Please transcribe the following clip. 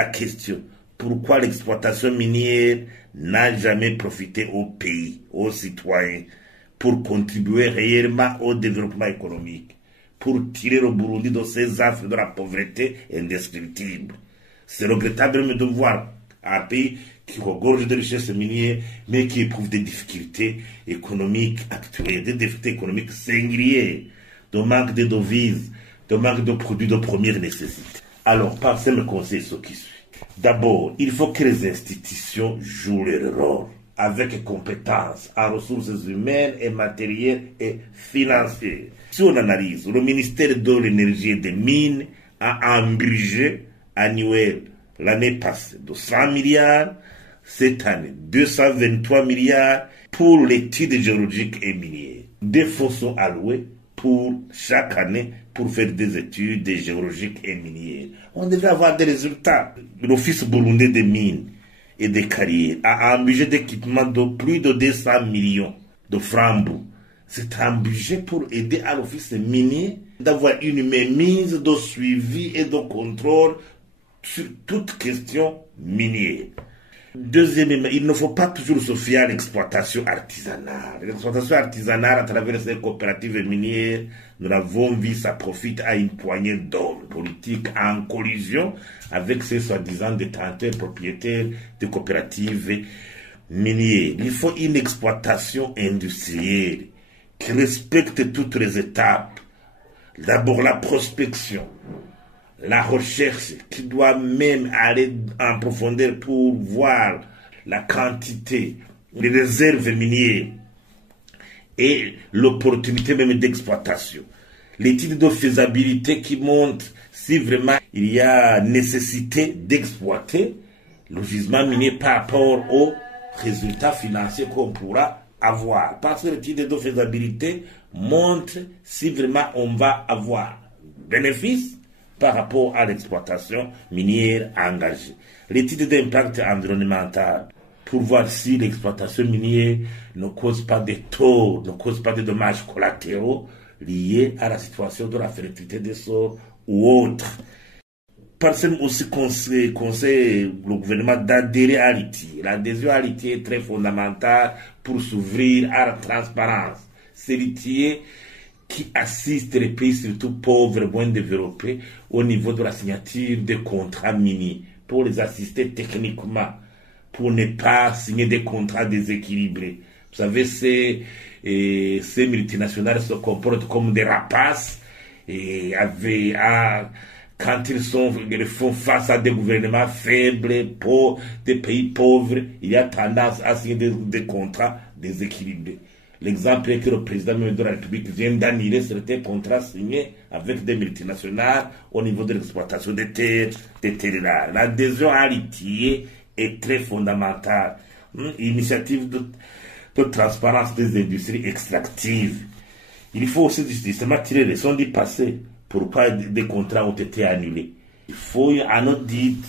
la question, pourquoi l'exploitation minière n'a jamais profité au pays, aux citoyens, pour contribuer réellement au développement économique, pour tirer le Burundi de ces affres de la pauvreté indescriptible. C'est regrettable de voir un pays qui regorge de richesses minières, mais qui éprouve des difficultés économiques actuelles, des difficultés économiques singulières, de manque de devises, de manque de produits de première nécessité. Alors, passez-moi conseil ce qui suit. D'abord, il faut que les institutions jouent leur rôle avec compétences en ressources humaines et matérielles et financières. Si on analyse, le ministère de l'énergie et des mines a un budget annuel l'année passée de 100 milliards, cette année 223 milliards pour l'étude géologique et minière. Des fonds sont alloués pour chaque année pour faire des études géologiques et minières. On devrait avoir des résultats. L'Office burundais des mines et des carrières a un budget d'équipement de plus de 200 millions de francs. C'est un budget pour aider à l'office minier d'avoir une mainmise de suivi et de contrôle sur toute question minière. Deuxièmement, il ne faut pas toujours se fier à l'exploitation artisanale. L'exploitation artisanale à travers ces coopératives minières, nous l'avons vu, ça profite à une poignée d'hommes politiques en collision avec ces soi-disant détenteurs propriétaires de coopératives minières. Il faut une exploitation industrielle qui respecte toutes les étapes. D'abord la prospection, la recherche qui doit même aller en profondeur pour voir la quantité, les réserves minières et l'opportunité même d'exploitation. L'étude de faisabilité qui montre si vraiment il y a nécessité d'exploiter le gisement minier par rapport aux résultats financiers qu'on pourra avoir. Parce que l'étude de faisabilité montre si vraiment on va avoir bénéfice par rapport à l'exploitation minière engagée. L'étude d'impact environnemental pour voir si l'exploitation minière ne cause pas de torts, ne cause pas de dommages collatéraux liés à la situation de la fertilité des sols ou autres. Personne aussi conseille le gouvernement d'adhérer à l'ITIE. L'adhésion à l'ITIE est très fondamentale pour s'ouvrir à la transparence. C'est l'ITIE qui assiste les pays, surtout pauvres, moins développés, au niveau de la signature des contrats miniers, pour les assister techniquement, pour ne pas signer des contrats déséquilibrés. Vous savez, ces multinationales se comportent comme des rapaces, et quand ils font face à des gouvernements faibles, des pays pauvres, il y a tendance à signer des contrats déséquilibrés. L'exemple est que le président de la République vient d'annuler certains contrats signés avec des multinationales au niveau de l'exploitation des terres rares. L'adhésion à l'ITIE est très fondamentale. Initiative de transparence des industries extractives. Il faut aussi justement tirer les leçons du passé. Pourquoi des contrats ont été annulés? Il faut un audit